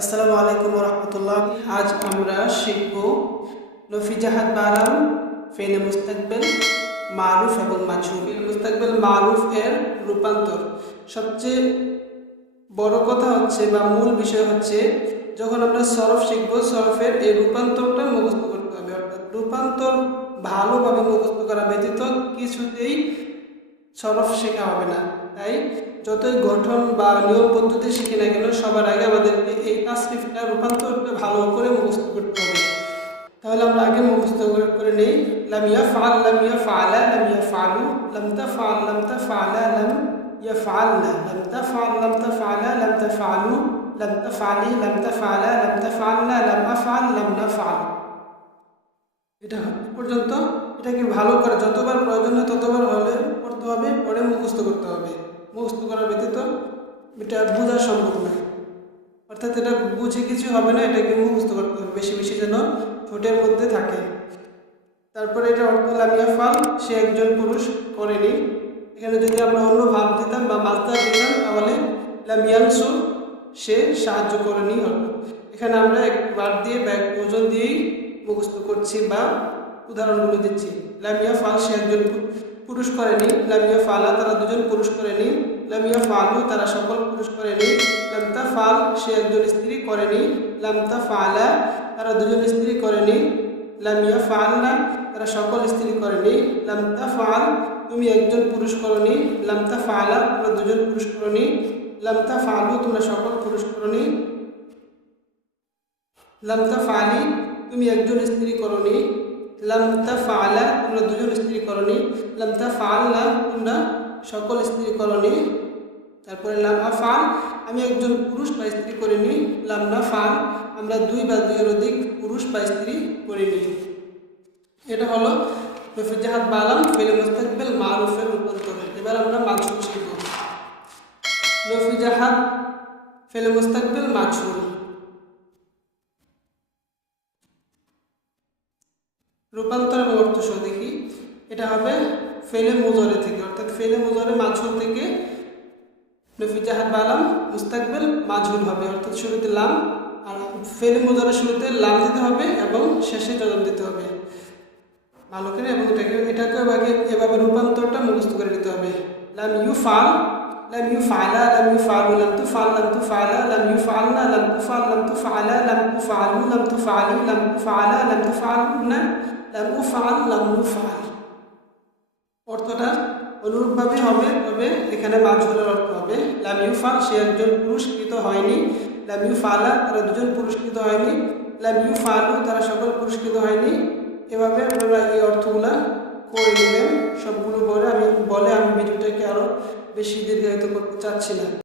আসসালামু আলাইকুম ওয়া রাহমাতুল্লাহ। আজ আমরা শিখব লফিজাহাত বালাম, ফেলে মুস্তাকবিল, মারুফ এবং মাজহুর। ফেলে মুস্তাকবিল মারুফ এর রূপান্তর। সবচেয়ে বড় কথা হচ্ছে বা মূল বিষয় হচ্ছে যখন আমরা সরফ শিখব, সরফের এই রূপান্তরটা মুখস্থ করতে হবে। অর্থাৎ রূপান্তর ভালোভাবে মুখস্থ করা ব্যতীত কিছুতেই সরফ শেখা হবে না। তাই যতই গঠন বা নিয়ম পদ্ধতি শিখি না কেন, সবার আগে আমাদেরকে এই তাসরিফটা রূপান্তরটা ভালো করে মুখস্থ করতে হবে। তাহলে আমরা আগে মুখস্থ করে নেই। লাম ইয়াফআল, লাম ইয়াফআলা, লাম ইয়াফআলু, লাম তাফআল, লাম তাফআলা, লাম ইয়াফআলনা, লাম তাফআল, লাম তাফআলা, লাম তাফআলু, লাম তাফআলি, লাম তাফআলা, লাম তাফআলনা, লাম আফআল, লাম নাফআল। এটা পর্যন্ত এটাকে ভালো করে যতবার প্রয়োজন হয় ততবার হলে পড়তে হবে, পরে মুখস্থ করতে হবে। মুখস্থ করার ব্যতীত এটা বোঝা সম্ভব নয়। অর্থাৎ এটা বুঝে কিছু হবে না, এটাকে মুখস্থ করতে হবে বেশি বেশি যেন ঠোঁটের মধ্যে থাকে। তারপরে এটা অর্থ লাম ইয়াফআল, সে একজন পুরুষ করেনি। এখানে যদি আমরা অন্য ভাব দিতাম বা মাসদার দিতাম তাহলে লাম ইয়ানসুর, সে সাহায্য করেনি হতো। এখানে আমরা এক বার দিয়ে বা এক ওজন দিয়েই মুখস্থ করছি বা উদাহরণগুলো দিচ্ছি। লাম ইয়াফআল, সে একজন পুরুষ করেনি। লাম ইয়াফআলা, তারা দুজন পুরুষ করেনি। লাম ইয়াফআলু, তারা সকল পুরুষ করেনি। লাম তাফআল, সে একজন স্ত্রী করেনি। লাম তাফআলা, তারা দুজন স্ত্রী করেনি। লাম ইয়াফআলনা, তারা সকল স্ত্রী করেনি। লাম তাফআল, তুমি একজন পুরুষ করনি। লাম তাফআলা, তোমরা দুজন পুরুষ করনি। লাম তাফআলু, তোমরা সকল পুরুষ করনি। লাম তাফআলি, তুমি একজন স্ত্রী করনি। লাম তাফআলা, তোমরা দুজন স্ত্রী করনি। লাম তাফআলনা, তোমরা সকল স্ত্রী করনি। তারপরে লাম আফআল, আমি একজন পুরুষ বা স্ত্রী করিনি। লাম নাফআল, আমরা দুই বা দুইয়ের অধিক পুরুষ বা স্ত্রী করিনি। এটা হলো লফিজাহাত বালাম, ফেলে মুস্তাকবিল, মারুফের রূপান্তর। এবার আমরা মাজহুর শিখব। লফিজাহাত, ফেলে মুস্তাকবিল, মাজহুর। রূপান্তর এবং অর্থ সহ দেখি। এটা হবে ফেলে মুজরে থেকে, অর্থাৎ ফেলে মুজরে মাজহুর থেকে লফিজাহাত বালাম মুস্তাকবিল মাজহুর হবে। অর্থাৎ শুরুতে লাম, আর ফেলে মুজরে শুরুতে লাম দিতে হবে এবং শেষে জজম দিতে হবে ভালো করে। এবং এটাকে এভাবে রূপান্তরটা মুখস্থ করে নিতে হবে। লাম ইউফআল, লাম ইউফআলা, লাম ইউফআলু, লাম তুফআল, লাম তুফআলা, লাম ইউফআলনা, লাম তুফআল, লাম তুফআলা, লাম তুফআলু, লাম তুফআলি, লাম তুফআলা, লাম তুফআলনা, লাম উফআল, লাম নুফআল। অর্থটা অনুরূপভাবে হবে, তবে এখানে মাজহুরের অর্থ হবে লাম ইউফআল, সে একজন পুরস্কৃত হয়নি। লাম ইউফআলা, তারা দুজন পুরস্কৃত হয়নি। লাম ইউফআলু, তারা সকল পুরস্কৃত হয়নি। এভাবে আপনারা এই অর্থগুলা করে নেবেন সবগুলো। বলে আমি ভিডিওটাকে আরও বেশি দীর্ঘায়িত করতে চাচ্ছি না।